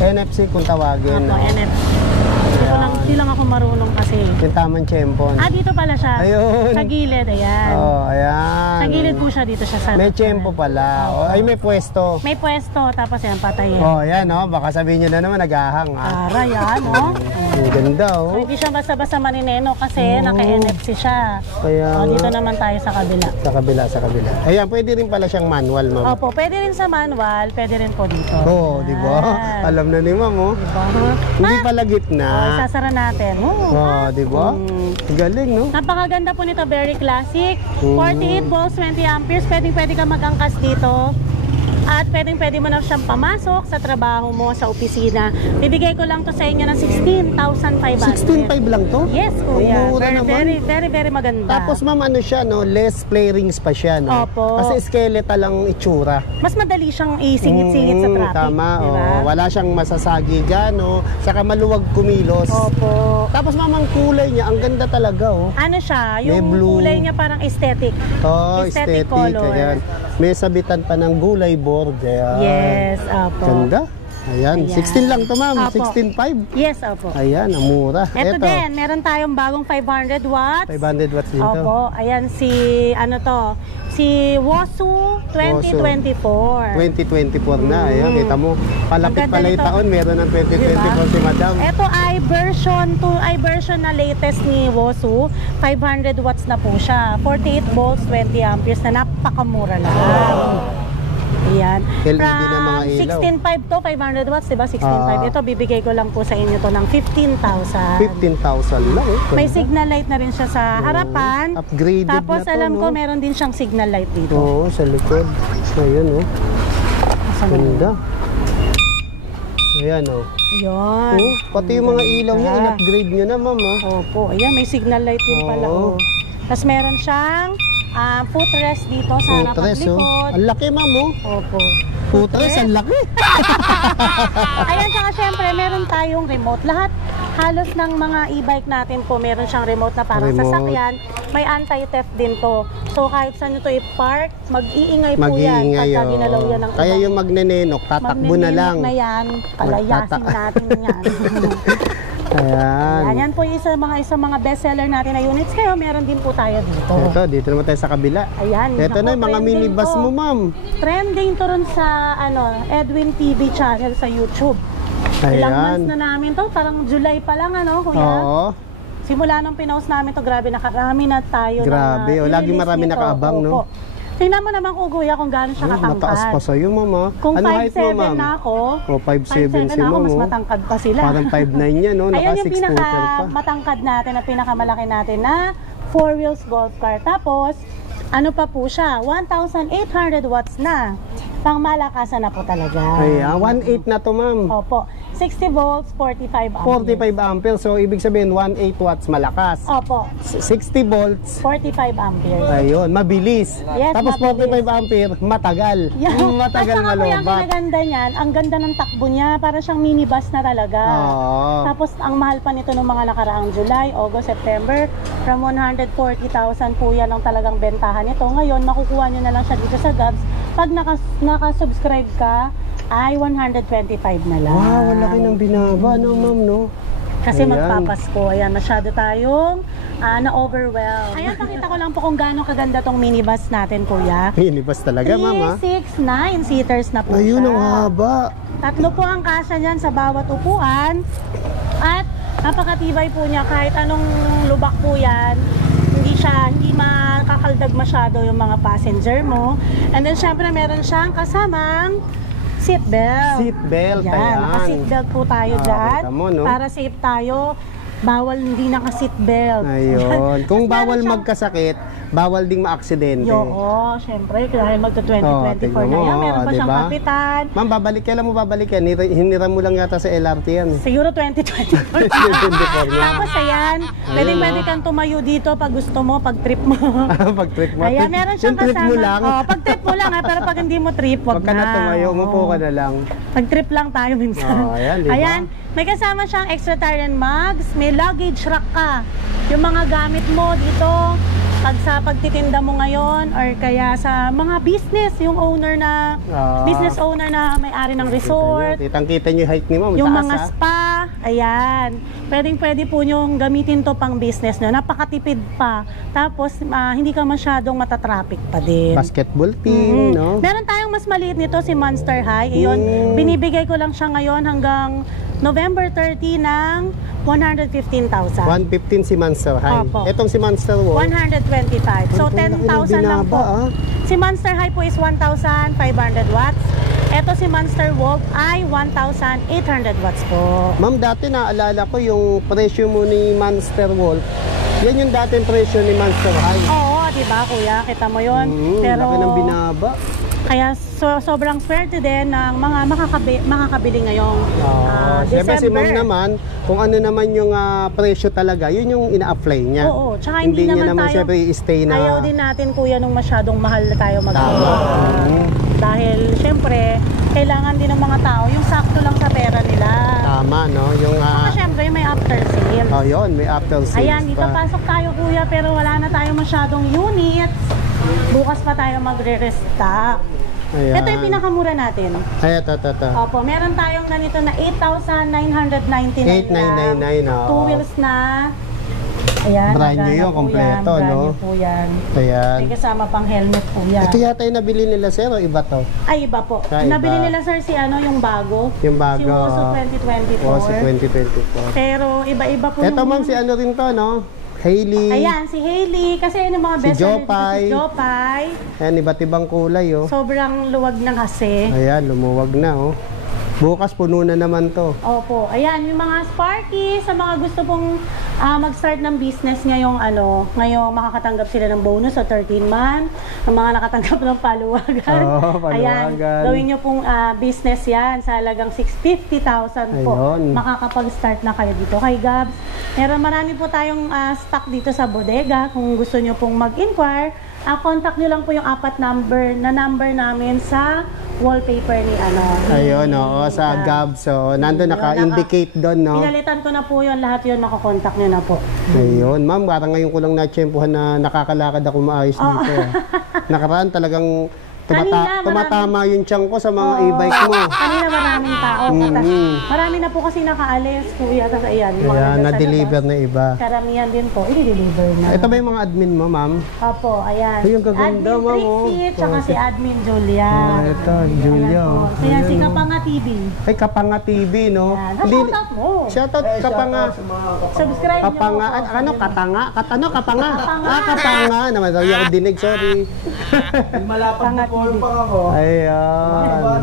NFC kung tawagin. Opo, NFC. Hindi lang ako marunong kasi. Yung tamang tsempon. Dito pala siya. Ayun. Sa gilid, ayan. Oh, ayan. Sa gilid po siya dito siya sa... May tsempo pala. Oh, ay, may pwesto. May pwesto, tapos yan, patayin. Oh, ayan, oh. Baka sabihin nyo na naman, nagahang. Para yan, no? Ang ganda, So, oh. hindi siya basta-basta manineno kasi naka-NFC siya. Kaya, Dito naman tayo sa kabila. sa kabila, sa kabila. Ayan, pwede rin pala siyang manual, ma'am. Opo, pwede rin sa manual, pwede rin po dito. Oo, di ba? Ayan. Alam na ni ma'am, oh. Diba? Hindi pala gitna. Isasara natin. Oh, di ba? Galing, no? Napakaganda po nito, very classic. 48 volts, 20 amperes. Pwede ka mag-angkas dito. At pwede mo na siyang pamasok sa trabaho mo, sa opisina. Bibigay ko lang to sa inyo ng 16,500. 16.5 lang to? Yes, kuya. Mura naman. Very maganda. Tapos ma'am, ano siya, no? Less play rings pa siya, no? Opo. Kasi skeletal lang itsura. mas madali siyang isingit-singit sa traffic. Tama, diba? oh. Wala siyang masasagi dyan, no? Saka maluwag kumilos. Opo. Tapos ma'am, ang kulay niya, ang ganda talaga, oh. Ano siya? May Yung blue. kulay niya parang aesthetic. Oh, Aesthetic aesthetic. color. Ayan. May sabitan pa ng gulay board. Ayan. Yes, opo. Ganda. Ayan. Ayan. 16 lang to, ma'am. Opo. 16.5. Yes, opo. Ayan, ang mura. Ito din, meron tayong bagong 500 watts. 500 watts din to. Opo, ayan si Wosu 2024. 2024 na. Ayan, kita mo. Palapit Ang ganda pala yung nito. taon. Meron ng 2024 Diba? si madam. Ito ay version na latest ni Wosu. 500 watts na po siya. 48 volts, 20 amperes na napakamura lang. Ayan. LED From na mga ilaw. 16.5 to 500 watts, diba? 16.5. Ito, bibigay ko lang po sa inyo to ng 15,000. 15,000 lang. May signal light na rin siya sa harapan. Upgraded Tapos na to, alam no? ko meron din siyang signal light dito. Oo, sa likod. Ayan, oh. Asan na yun? Ganda. Ayan, oh. Yun. Oh, pati yung mga ilaw niya, Ganda. in-upgrade nyo na, ma'am, oh. Opo, ayan, may signal light din pala. Oo. Oh. Tapos meron siyang footrest dito sa harap at Footrest, oh. likod. Ang laki, ma'am, oh. Opo. Footrest, ang laki. Ayan, saka syempre, meron tayong remote. Lahat, halos ng mga e-bike natin po, meron siyang remote na parang Remote. sasakyan. May anti-theft din to. So, kahit saan nyo to i-park, mag-iingay po yan Mag-iingay, pagka oh. ginalaw yan ng Kaya ibang- yung magnenenok, tatakbo na lang. Magninilok na yan, palayasin natin yan. Ayan. Yan po yung isa mga bestseller natin na units. Kayo, meron din po tayo dito. Dito naman tayo sa kabila. Ayan. Ito na naku, yung mga trending minibus to. mo, ma'am. Trending to ron sa Edwin TV channel sa YouTube. Ilang months Ayan. na namin to, parang July pa lang, ano, kuya? Oo. Simula nung pinost namin to, grabe, nakarami na tayo. Grabe, na, lagi marami nito. nakaabang, no? Opo. Tingnan mo naman kung kuya kung gaano siya katangkad. Mataas pa sa'yo, mama. Kung Ano height mo, 5'7 ma'am? na ako, O, 5'7 si na ako, ma'am. mas oh. matangkad pa sila. Parang 5'9 yan, no? Ayun Naka yung 6 footer pa. pinaka-matangkad natin at pinakamalaki natin na 4 wheels golf car. Tapos, ano pa po siya? 1,800 watts na. Pang malakasan na po talaga. Ayan, 1.8 na to, ma'am. Opo. 60 volts, 45 amperes. 45 amperes, so ibig sabihin 1.8 watts malakas. Opo. 60 volts, 45 amperes. ayun, mabilis. Yes, Tapos mabilis. 45 ampere, matagal. Matagal At saka po yung malobat. kinaganda niyan, ang ganda ng takbo niya, para siyang minibus na talaga. Oo. Tapos ang mahal pa nito ng mga nakaraang July, August, September, from 140,000 po yan ang talagang bentahan nito. Ngayon, makukuha nyo na lang siya dito sa Gabs. Pag nakasubscribe ka, ay 125 na lang. Wow, ang laki ng binaba, no, ma'am, no? Kasi Ayan. magpapasko. Ayan, masyado tayong na-overwhelm. Ayan, pakita ko lang po kung gaano kaganda tong minibus natin, kuya. Minibus talaga, ma'am, ha? 3, 6, 9 seaters na po Ayun, siya. ang haba. Tatlo po ang kasya niyan sa bawat upuan. At napakatibay po niya kahit anong lubak po yan. Hindi makakaldag masyado yung mga passenger mo. And then syempre meron siyang kasamang seatbelt. Seatbelt, ayan. Naka-seatbelt po tayo dyan. kita mo, no? Para safe tayo. Bawal hindi naka-seatbelt. Ayun. Kung Tapos bawal meron siyang- magkasakit, bawal ding maaksidente. Oo, syempre, dahil magka-2024 tingnan na mo, yan. Meron pa siyang diba? kapitan. Ma'am, babalik, kailan mo babalik yan? Hiniram mo lang yata sa LRT yan. Siguro 2024. 2024 na. Tapos ayan, pwede kang tumayo dito pag gusto mo, pag trip mo. Pag trip mo. Ayan, meron siyang Yung trip kasama. mo lang. Oh, pag trip mo lang pero pag hindi mo trip, wag Pag ka na tumayo, Oo. umupo ka na lang. Pag trip lang tayo minsan. Oh, ayan, diba? Ayan, may kasama siyang extra Tyrant mugs, may luggage rack ka. Yung mga gamit mo dito, pag sa pagtitinda mo ngayon or kaya sa mga business, yung owner na business owner na may-ari ng resort, Kitang-kita niyo yung height ni ma'am. yung taas, mga ha? spa, ayan. Pwede po nyong gamitin to pang business nyo. Napakatipid pa. Tapos, hindi ka masyadong matatraffic pa din. Basketball team, no? Meron tayong mas maliit nito, si Monster High. Iyon, binibigay ko lang siya ngayon hanggang November 30 ng 115,000. 115 si Monster High. Opo. Etong si Monster Wolf. 125. So, Ang laki ng 10,000 lang po. binaba, ah. Si Monster High po is 1,500 watts. Ito si Monster Wolf ay 1,800 watts po. Ma'am, dati naalala ko yung presyo mo ni Monster Wolf. Yan yung dating presyo ni Monster High. Oo, di ba kuya? Kita mo yun. Pero, laki ng binaba. kaya sobrang swerte din ng mga makakabili ngayong Siyempre si December. ma'am naman, kung ano naman yung presyo talaga, yun yung ina-apply niya. Oo, tsaka hindi niya naman naman tayo, siyempre i-stay na. ayaw din natin kuya nung masyadong mahal na tayo mag Tama. Dahil syempre, kailangan din ng mga tao yung sakto lang sa pera nila. Tama, no? Yung, Saka syempre may after sales. yun, may after sales Ayan, dito pa. pasok tayo kuya pero wala na tayo masyadong units. Bukas pa tayo magre-restock. Ayan. Ito yung pinakamura natin. Ay, ito. Opo, meron tayong ganito na 8,999 8,999, lang. oo. 2 wheels na. Ayan, Brand new magana yun, po kompleto, yan. Brand no? new po yan. Ayan. May kasama pang helmet po yan. Ito yata yung nabili nila, sir, o iba to? Ay, iba po. Ah, iba. Nabili nila sir si yung bago. Yung bago. Si Woso 2024. O, si 2024. Pero iba-iba po Ito, yung- ma'am, si ano rin to, no? Hailey. Ayan, si Hailey. Kasi yung mga Si best seller dito, Jopay. si Jopay. Ayan, iba't ibang kulay, oh. Sobrang luwag na kasi. Ayan, lumuwag na, oh. Bukas, puno na naman to. Opo. Ayan, yung mga Sparky, sa mga gusto pong mag-start ng business ngayong makakatanggap sila ng bonus sa 13-month. Ang mga nakatanggap ng paluwagan. Oo, paluwagan. Ayan, gawin nyo pong business yan sa halagang 650,000 po. Ayun. Makakapag-start na kayo dito kay Gabs. Marami po tayong stock dito sa bodega. Kung gusto nyo pong mag-inquire, contact nyo lang po yung number namin sa wallpaper ni Ayun, oo, sa Gabs. So, nandun naka-indicate doon, no? Pinalitan ko na po yun, lahat yun makakontakt nyo na po. Ayun, ma'am, parang ngayon ko lang na-tsempuhan na nakakalakad ako maayos dito. Nakaraan talagang Kanina, tumatama yung tiyan ko sa mga e-bike mo. Kanina maraming tao. Marami na po kasi nakaalis, kuya. Tapos ayan, yung mga Kaya nandun sa na-deliver labas. na iba. Karamihan din po, i-deliver na. Ito ba yung mga admin mo, ma'am? Opo, ayan. Ay, yung kaganda, Admin ma'am, oh. Trixie, tsaka si Admin Julia. Ito, Julia. Ayan po. Oh. Kaya si Ayan, oh. Kapanga TV. Ay, Kapanga TV, no? Ayan. Shoutout mo. Shoutout Kapanga. Subscribe Kapanga, nyo po. ano, Katanga? Kapanga. Kapanga. Kapanga. Naman, sorry ako dinig, sorry. Malapad na po yung pang ako. Ayan.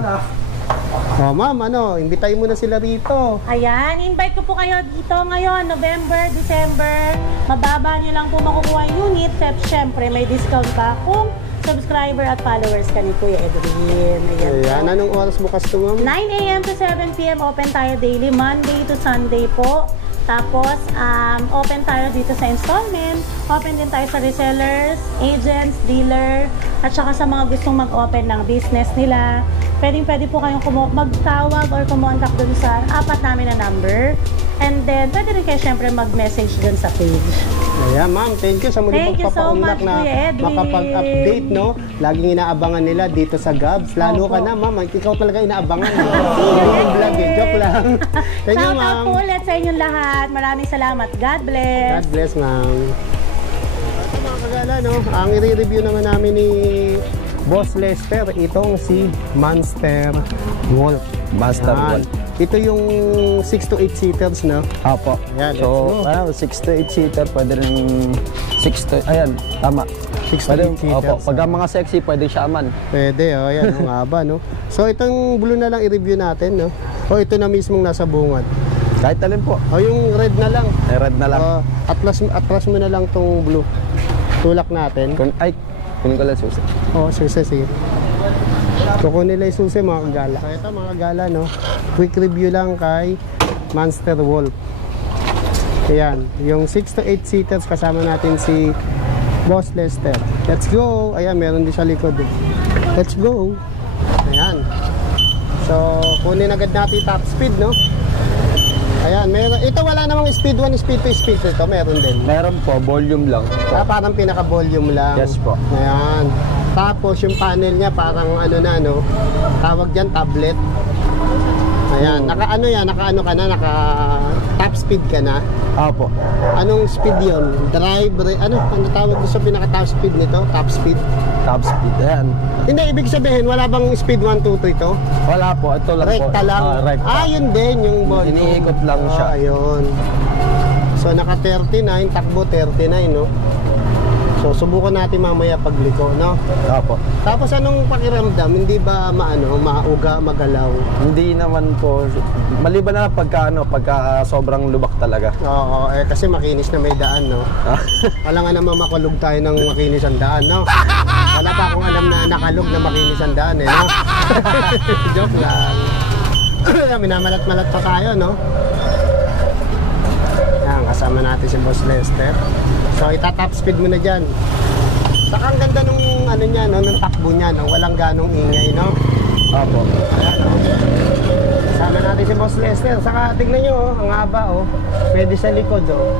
Oh, ma'am, imbitahin mo na sila rito. Ayan, invite ko po kayo dito ngayon, November, December. Mababa nyo lang po makukuha yung unit. Siyempre, may discount pa kung subscriber at followers ka ni Kuya Edwin. Ayan, anong oras bukas to, ma'am? 9 a.m. to 7 p.m. open tayo daily, Monday to Sunday po. Tapos, open tayo dito sa installment. Open din tayo sa resellers, agents, dealer, at saka sa mga gustong mag-open ng business nila. Pwede po kayong magtawag or kumontak dun sa apat namin na number. And then, pwede rin kayo syempre mag-message dun sa page. Ayan, ma'am, thank you sa muli Thank you so pagpapaunlak much, na Kuya Edwin. makapag-update, no? Laging inaabangan nila dito sa Gabs. Lalo Opo. ka na, ma'am. Ikaw talaga inaabangan. Hindi yung vlog, eh. Joke lang. Thank you, Shout out ma'am. po ulit sa inyong lahat. Maraming salamat. God bless. God bless, ma'am. Ito mga kagala, no? Ang i-review naman namin ni Boss Lester, itong si Monster Wolf. Master Yan. Wolf. Ito yung 6 to 8 seaters, no? Apo. Ayan, let's So, go. 6 to 8 seater, pwede rin 6 to, ayan, tama. 6 to Pwede, 8 seaters. opo, pag ang mga sexy, pwede siya aman. Pwede, oh, yan, ang haba, no? So, itong blue na lang i-review natin, no? O, ito na mismong nasa bungad. Kahit alin po, O, yung red na lang. red na lang. O, atlas mo na lang tong blue. Tulak natin. Kunin ko lang susi. O, sige. Kukunin nila yung susi, mga kagala. So, ito, mga kagala, no? Quick review lang kay Monster Wolf. Ayan, yung 6 to 8 seaters kasama natin si Boss Lester. Let's go! Ayan, meron din sa likod. Eh. Let's go! Ayan. So, kunin agad natin top speed, no? Ayan, meron. Ito wala namang speed 1, speed 2, speed 3. Ito meron din. Meron po, volume lang. Parang pinaka-volume lang. Yes po. Ayan. Tapos yung panel niya parang ano na, no? Tawag dyan, tablet. Ayan. Naka-ano ka na? Naka-top speed ka na? Apo. Anong speed yon? Drive, ano tawag doon sa pinaka-top speed nito? Top speed? Top speed, ayan. Hindi, ibig sabihin, wala bang speed 1, 2, 3 to? Wala po, ito lang po. Rekta lang. Rekta. Yun din, yung volume. Iniikot lang siya. Ayun. So, naka 39, takbo 39, no? So, subukan natin mamaya pagliko, no? Apo. Tapos, anong pakiramdam? Hindi ba mauga, magalaw? Hindi naman po, maliban na lang pagka sobrang lubak talaga. Oo, kasi makinis na may daan, no? Wala nga naman makulog tayo ng makinis ang daan, no? Wala pa akong alam na nakalog na makinis ang daan, no? Joke lang. Minamalat-malat pa tayo, no? Yan, kasama natin si Boss Lester. So, itatop speed mo na dyan. Saka ang ganda nung ano niya, no? Nung takbo niya, no? Walang ganong ingay, no? Apo. Ayan, no? Kasama natin si Boss Lester. Saka tignan nyo, oh, ang haba, oh. Pwede sa likod, oh.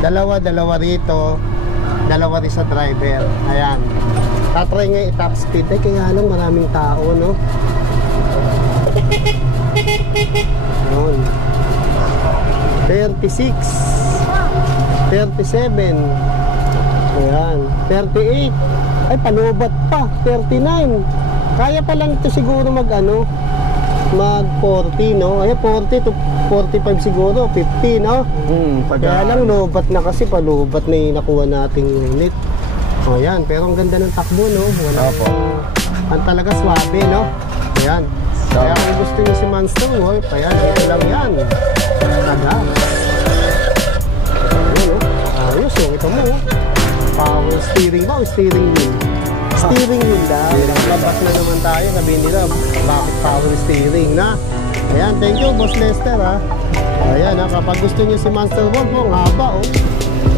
Dalawa rito. Dalawa rin sa driver. Ayan. Tatry nga i-top speed. Ay, kaya lang maraming tao, no? Yun. 36. 37. Ayan. 38. Ay, panubat pa. 39. Kaya pa lang ito siguro mag 40, no? Ay, 40 to 45 siguro. 50, no? Kaya lang, lobat na kasi. Palubat na yung nakuha nating unit. O, yan. Pero ang ganda ng takbo, no? Wala. Opo. Ang talaga swabe, no? Ayan. Kaya kung gusto niyo si Monster Wolf, ayan, ito lang yan. Taga. Ayan, no? Ayos, oh. Ito mo, oh. Power steering ba o steering wheel? Steering wheel daw. Labas na naman tayo. Sabihin nila, bakit power steering na? Ayan, thank you, Boss Lester, ha. Ayan, ha. Kapag gusto niyo si Monster Wolf, oh, ang haba, oh.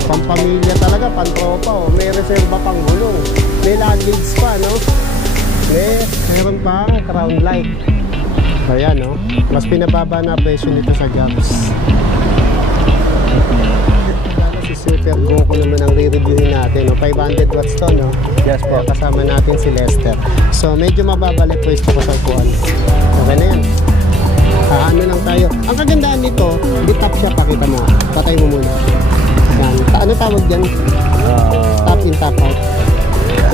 Pampamilya talaga, pantropa, oh. May reserva pang gulong. May luggage pa, no? Meron pang crown light. Ayan, no? Mas pinababa na presyo nito sa Gabs. Si Super Goku naman ang re-reviewin natin. No? 500 watts to, no? Yes po. Kaya kasama natin si Lester. So, medyo mababalik po ito ko sa upuan. Okay na yan. Ano lang tayo. Ang kagandahan nito, hindi top siya, pakita mo. Patay mo muna. Yan. Ano tawag dyan? Top in, top out.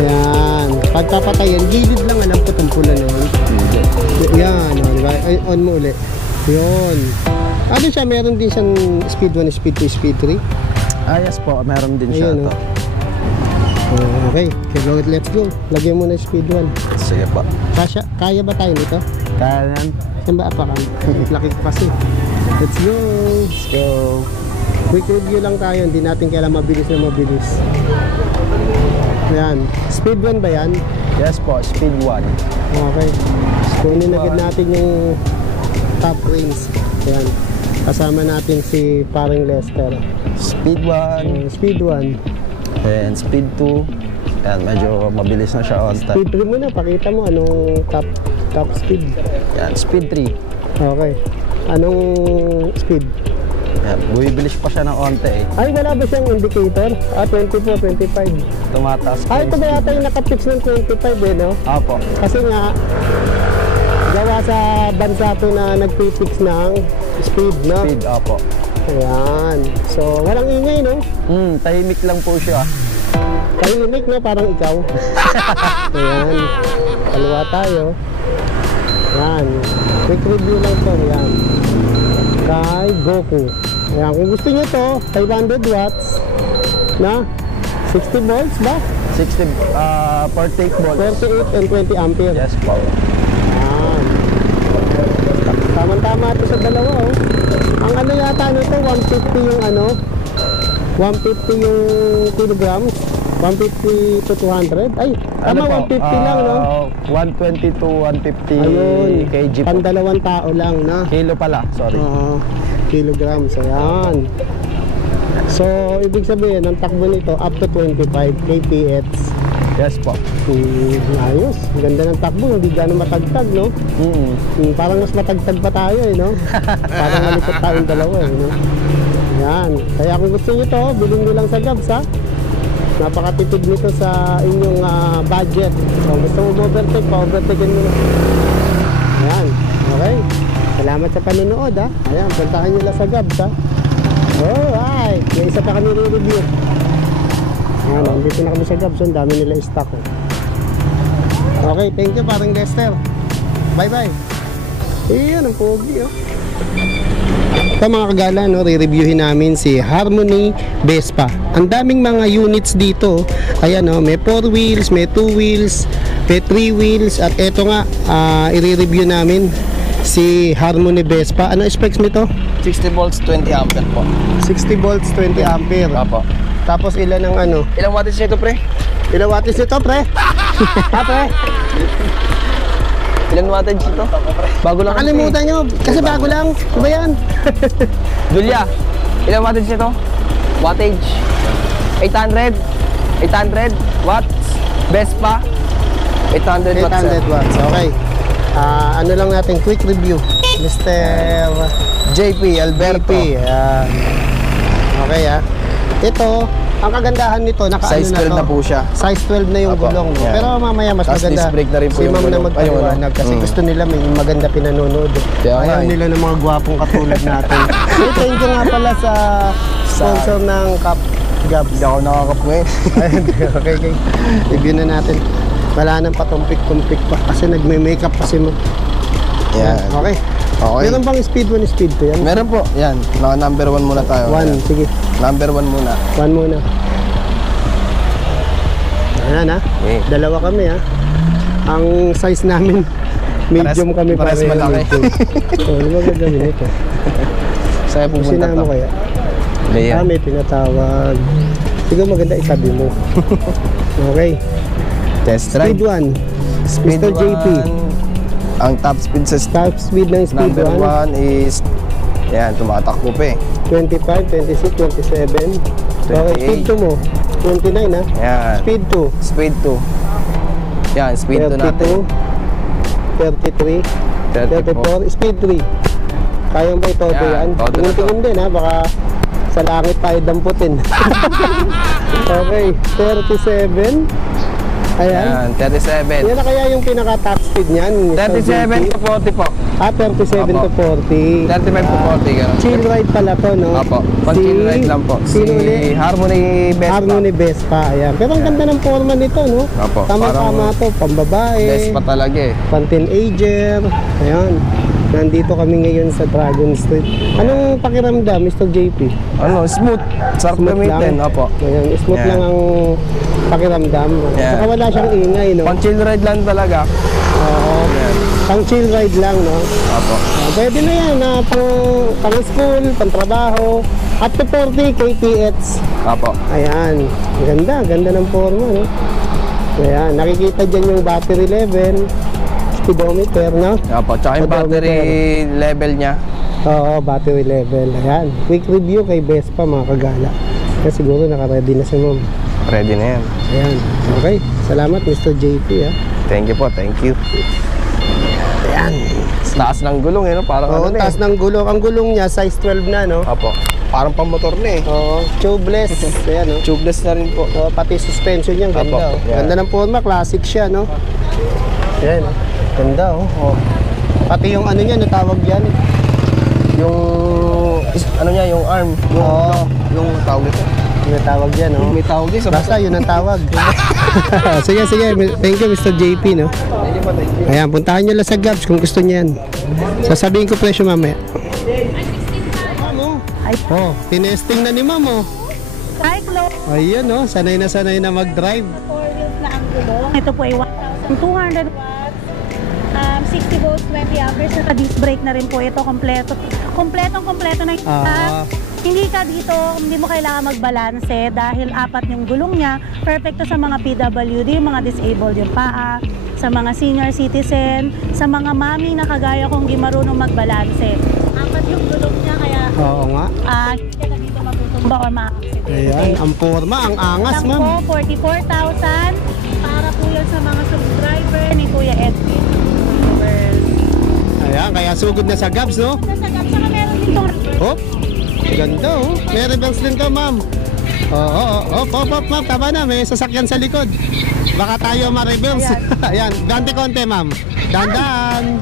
Yan. Pagpapatayan, gilid lang alam ko tumpulan na yun. Yan. O, diba? Ay, on mo ulit. Yun. Ano siya? Meron din siyang speed 1, speed 2, speed 3. Yes po, meron din siya Ayun, to. Okay. Let's go. Lagyan mo na speed 1. Sige po. Kaya ba tayo nito? Kaya yan. Saan ba apakan? Laki kasi. Let's go. Let's go. Quick review lang tayo. Hindi natin kailangan mabilis na mabilis. Ayan. Speed 1 ba yan? Yes po, speed 1. Okay. Kunin agad natin yung top range. Ayan. Kasama natin si paring Lester. Speed 1. Speed 1. And speed 2. Yan, medyo mabilis na siya on time. Speed 3 muna. Pakita mo anong top speed. Yan, speed 3. Okay. Anong speed? Yan, bumibilis pa siya ng onte eh. Ay, wala ba siyang indicator? 24, 25. Tumataas pa Ito ba yata yung nakapix ng 25 eh, no? Apo. Kasi nga, gawa sa bansa to na nagpipix ng speed, no? Speed, apo. Ayan. So, walang ingay, no? Tahimik lang po siya. Tahimik, no? Parang ikaw. Ayan. Kaliwa tayo. Ayan. Quick review lang to. Ayan. Kay Goku. Ayan. Kung gusto nyo to, 500 watts na 60 volts ba? 60, 48 volts. 38 and 20 ampere. Yes po. Ayan. Tama-tama ito sa dalawa, oh. Ang ano yata nito, 150 yung ano, 150 yung kilograms, 150 to 200. Ay, tama, 150 lang, no? 120 to 150 Ayun, kg po. pandalawang tao lang, na. Kilo pala, sorry. Kilograms, ayan. So, ibig sabihin, ang takbo nito, up to 25 kph. Yes po. Ayos, ganda ng takbo, hindi gano'ng matagtag, no? Parang mas matagtag pa tayo, eh, no? Parang malikot tayong dalawa, eh, no? Yan. Kaya kung gusto nyo to, bilhin nyo lang sa Gabs, ha? Napakatipid nito sa inyong budget. So, gusto mo overtake, pa-overtakein mo na. Ayan. Okay. Salamat sa panonood, ha? Ayan, puntahan nyo lang sa Gabs, ha? Alright. May isa pa kami re-review. Ayan, nandito na kami sa Gabs. Ang dami nila stock, oh. Okay, thank you, parang Lester. Bye-bye. Ayan, ang pogi, oh. Ito mga kagala, no, re-reviewin namin si Harmony Vespa. Ang daming mga units dito. Ayan, no, may 4 wheels, may 2 wheels, may 3 wheels. At eto nga, i-review namin si Harmony Vespa. Ano specs nito? 60 volts, 20 ampere po. 60 volts, 20 ampere. Apo. Tapos ilan ang ano? Ilang wattage nito, pre? Ilang wattage nito, pre? Pre? Ilang wattage ito? Bago lang. Nakalimutan nyo, kasi bago lang. Ano ba yan? Julia, ilang wattage nito? Wattage? 800? 800 watts? Vespa? 800 watts. 800 watts, okay. Ano lang natin, quick review. Mr. JP Alberto. Ayan. Okay, ito, ang kagandahan nito, Size 12 na po siya. Size 12 na yung Apo, gulong, no? yan. Pero mamaya mas Tapos maganda. disc brake na rin po si yung ma'am na gulong. magpaliwanag Ayun, kasi gusto nila may maganda pinanonood. Kaya nga, Ayaw eh. nila ng mga gwapong katulad natin. So, thank you nga pala sa sponsor ng Cup Gabs. Hindi ako nakakapuwi. Okay. Review na natin. Wala nang patumpik-tumpik pa kasi nagme-makeup kasi mo. Yan. Okay. Okay. Meron bang speed 1, speed 2 yan? Meron po. Yan. Number 1 muna tayo. 1, Yan. sige. Number 1 muna. 1 muna. Ayan, Okay. Dalawa kami, Ang size namin, medium kami pares pareho, malaki. medium. Ano ba gagawin ito? Saan pupunta Sinama to? mo kaya? Leia. May tinatawag. Siguro maganda itabi mo. Okay. Test Speed drive. 1. Speed Mr. JP. 1. Ang top speed sa Top speed ng speed number 1. 1 is yan, tumatakbo pa eh. 25, 26, 27. Okay, speed 2 mo. 29, Yan. Speed 2. Speed 2. Yan, speed 2 natin. 32, 33, 34, speed 3. Kaya mo ito Yan, yan. todo na to. Tingin din, baka Sa langit tayo damputin. Okay, 37. Ayan. Yan, 37. Yan na kaya yung pinaka-top speed niyan. Mr. 37 to 40 po. 37 to 40. 35 to 40, gano'n. Chill ride pala to, no? Opo, pang chill ride lang po. Si Sino ulit? Harmony Vespa. Harmony Vespa. Ayan. Pero ang ganda ng forma nito, no? Opo, Tama-tama to. Pambabae. Vespa talaga eh. Pan-teenager. Ayan. Nandito kami ngayon sa Dragon Street. Anong pakiramdam, Mr. JP? Ano, smooth. Sarap gamitin, opo. Ayan, smooth Yan. lang ang pakiramdam. Yan. Saka wala siyang ingay, no? Pang chill ride lang talaga. Oo. Pang chill ride lang, no? Opo. Pwede na yan, pang school, pang trabaho. Up to 40 kph. Opo. Ayan. Ganda ng forma, no? Ayan, nakikita dyan yung battery level, speedometer, no? Opo, tsaka yung battery level niya. Oo, battery level. Ayan. Quick review kay Vespa, mga kagala. Kaya siguro naka-ready na si ma'am. Ready na yan. Ayan. Okay. Salamat, Mr. JP, ha. Thank you po, thank you. Ayan. Taas ng gulong eh, no? Parang Oo, ano na taas eh. ng gulong. Ang gulong niya, size 12 na, no? Opo. Parang pang motor na eh. Oo. Tubeless. Ayan, no? Tubeless na rin po. Oo, pati suspension niya, ganda, Apo, oh. yan. Ganda ng forma, classic siya, no? Ayan. Ganda, oh. Oh. Pati yung ano niya, natawag yan. Yung, ano niya, yung arm. Yung, Oo. yung tawag ito. Yung natawag yan, oh. May tawag din sa Basta yun ang tawag. Sige. Thank you, Mr. JP, no? Thank you po, thank you. Ayan, puntahan nyo lang sa Gabs kung gusto niya yan. Sasabihin ko presyo mamaya. Ay, Oh, tinesting na ni ma'am, oh. Cyclone. Ayan, oh. Sanay na mag-drive. 4 wheels na ang gulong. Ito po ay 1,200 watts. 60 volts, 20 amperes. Naka-disc brake na rin po ito. Kompleto na. Hindi ka dito, hindi mo kailangan magbalanse dahil apat yung gulong niya. Perfecto sa mga PWD, yung mga disabled yung paa, sa mga senior citizen, sa mga mami na kagaya kong di marunong magbalanse. Apat yung gulong niya, kaya Oo nga. hindi ka dito matutumba o ma-accident. Ayan, ang forma, ang angas, Lang ma'am. po, 44,000 para po yan sa mga subscriber ni Kuya Edwin. Ayan, kaya sugod na sa Gabs, no? Nasagap, saka meron ditong Oh, ganda, oh. May reverse din to, ma'am. Op, ma'am. Tama na, may sasakyan sa likod. Baka tayo ma-reverse. Ayan, konti-konti, ma'am. Dandan.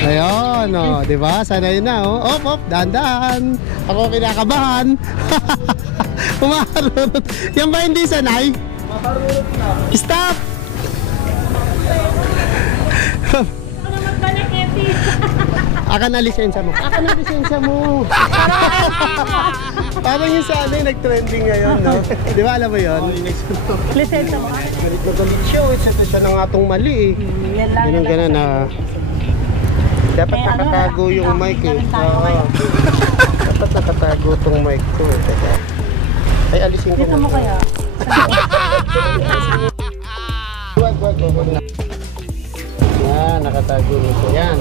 Ayun, oh, di ba? Sanay na, oh. Op, dandan. Ako kinakabahan. Umaharurot. Yan ba hindi sanay? Stop! Aka na lisensya mo. Aka na lisensya mo. Parang yung sa ano yung nag-trending ngayon, no? Di ba alam mo yun? lisensya mo. Galit na galit siya. Ito siya na nga itong mali, eh. Yan lang. Ganun ganun na. Dapat Eh, ano, nakatago yung mic, eh. galit tayo Oo. ngayon. Dapat nakatago itong mic ko, eh. Teka. Ay, alisin ko Dito mo na. kaya. Wag. Yan, nakatago nito. Yan.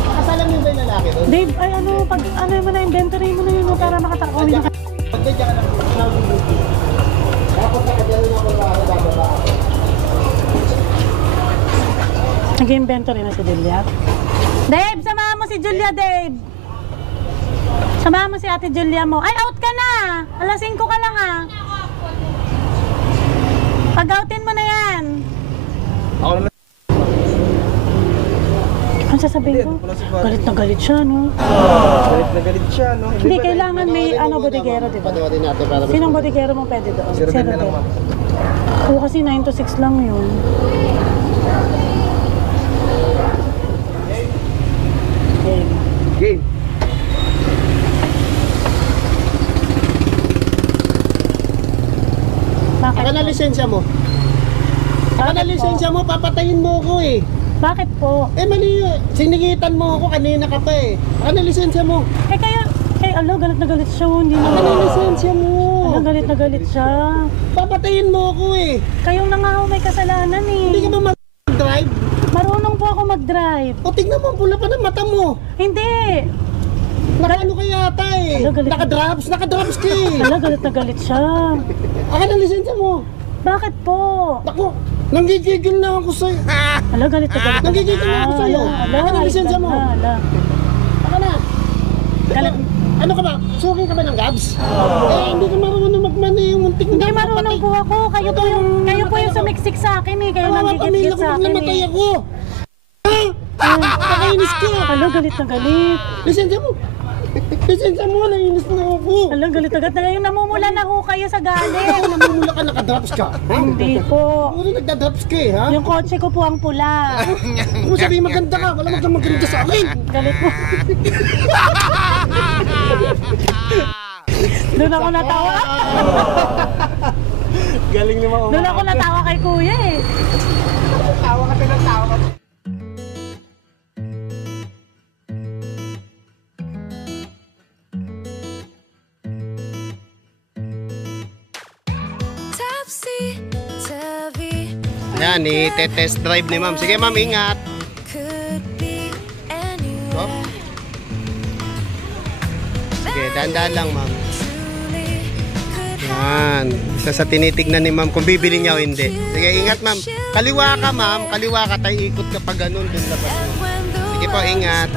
Nakasalam yung ba yung lalaki doon? Dave, ay ano, pag ano mo na inventory mo na yun no, para makatakawin na. Pagka dyan ka lang, pagkakawin yung buti. Tapos nakadalo na ako para bababa ako. Nag-inventory na si Julia. Dave, samahan mo si Julia, Dave. Samahan mo si ate Julia mo. Ay, out ka na! Alas 5 ka lang ah. Pag-outin mo na yan. Ako naman. Ano sasabihin ko? Galit na galit siya, no? Galit na galit siya, no? Hindi, kailangan may ano, bodigero, di ba? Patawarin natin para mas- Sinong bodigero mo pwede doon? Si Rodel na lang, ma'am. Oo, kasi 9 to 6 lang yun. Game. Bakit? Aka na lisensya mo. Aka na Bakit po? lisensya mo, papatayin mo ako eh. Bakit po? Eh mali yun. Sinigitan mo ako kanina ka pa eh. Aka na lisensya mo. Eh kayo, alo, galit na galit siya. Hindi na. Aka na lisensya mo. Alo, galit na galit siya. Papatayin mo ako eh. Kayong nangahaw may kasalanan eh. Hindi ka ba mag-drive? Marunong po ako mag-drive. O tignan mo, ang pula pa ng mata mo. Hindi. Nakaano ka yata eh. Ano, galit- Nakadrops ka eh. Alo, galit na galit siya. Aka na lisensya mo. Bakit po? Ako, nanggigigil na ako sa'yo. Alo, galit na galit. Nanggigigil na ako sa'yo. Alo, Aka na lisensya mo. alo. Aka na. Galit. Ano ka ba? Suki ka ba ng Gabs? Eh, hindi ka marunong magmano yung muntik na Hindi marunong po ako. Kayo po yung sumiksik sa akin eh. Kayo nang gigit sa akin namatay eh. ako. Ha? Nakainis ka. Hala, galit na galit. Lisensya mo. Lisensya mo, nainis na ako. Hala, galit na galit na ngayon. Namumula na ho kayo sa galit. Namumula ka, nakadrops ka. Hindi po. Puro nagdadrops ka eh, ha? Yung kotse ko po ang pula. Kung sabihin maganda ka, wala kang maganda sa akin. Galit po. Doon ako natawa. Galing ni Mama. Doon ako natawa kay kuya eh. Tawa ka ng tawa. Ayan, i-test drive ni Ma'am. Sige Ma'am, ingat. Oh. Sige, dahan-dahan lang Ma'am. Yan. Isa sa tinitignan ni Ma'am kung bibili niya o hindi. Sige, ingat Ma'am. Kaliwa ka Ma'am. Kaliwa ka. Tayo ikot ka pa ganun. Dun labas mo. Sige po, ingat.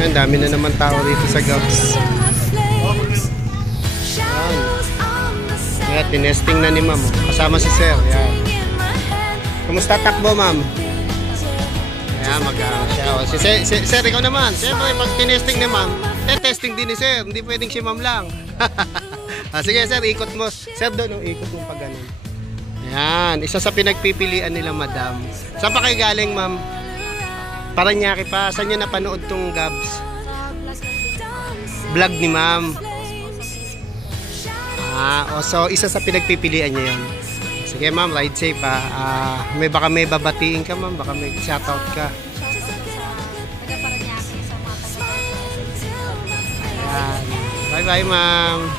Ayan, dami na naman tao dito sa Gabs. Ayan, tinesting na ni Ma'am. Kasama si Sir. Ayan. Kumusta takbo Ma'am? Ayan, mag-aang siya. O, Sir, ikaw naman. Siyempre, pag tinesting ni Ma'am, testing din ni Sir. Hindi pwedeng si Ma'am lang. Sige Sir, ikot mo. Sir, doon, ikot mo pa ganun. Ayan, isa sa pinagpipilian nila Madam. Saan pa kayo galing Ma'am? Paranaque pa. Saan nyo napanood tong Gabs? Vlog ni Ma'am. So isa sa pinagpipilian niya yun. Sige Ma'am, ride safe ha. Baka may babatiin ka Ma'am. Baka may shoutout ka. Bye bye Ma'am.